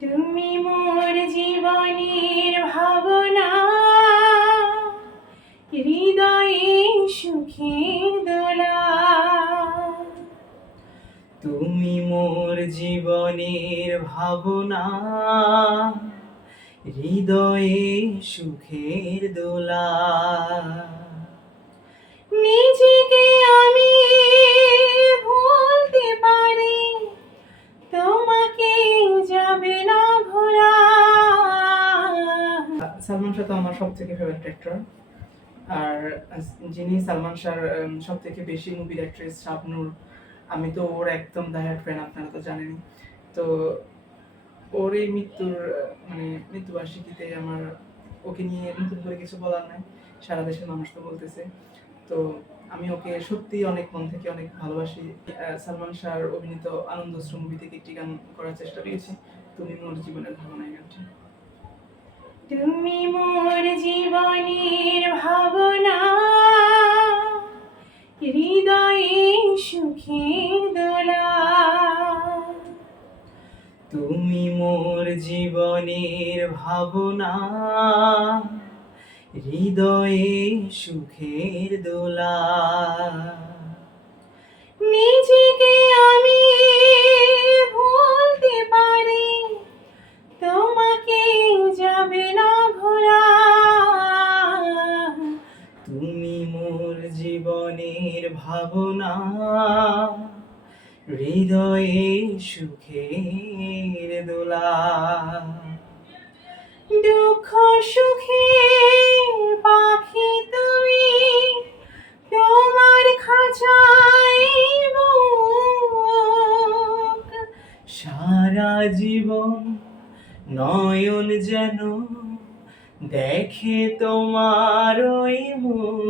তুমি মোর জীবনের ভাবনা হৃদয়ে সুখের দোলা। তুমি মোর জীবনের ভাবনা হৃদয়ে সুখের দোলা। নিজেকে সালমান শাহ তো আমার সব থেকে ফেভারিট অ্যাক্টর আর যিনি সালমান শাহর সব থেকে বেশি মুভির অ্যাক্ট্রেস শাবনূর, আমি তো ওর একদম দায়ার ফ্যান আপনারা তো জানেনই। তো ওর এই মৃত্যুর মানে মৃত্যুবার্ষিকীতে আমার ওকে নিয়ে নতুন করে কিছু বলার নাই। সারা দেশের মানুষ তো বলতেছে। তো আমি ওকে সত্যি অনেক মন থেকে অনেক ভালোবাসি। সালমান শাহর অভিনীত আনন্দশ্রম মুভি থেকে একটি গান করার চেষ্টা করেছি। তুমি মোর জীবনের ভাবনায় গানটি তুমি মোর জীবনের ভাবনা হৃদয়ে সুখের দোলা। তুমি মোর জীবনের ভাবনা হৃদয়ে সুখের দোলা। জীবনের ভাবনা, হৃদয়ে সুখের দোলা। দুঃখ সুখে পাখি তুমি, তোমার খাঁচাই সারা জীবন নয়ন যেন দেখে তোমার ওই মুখ।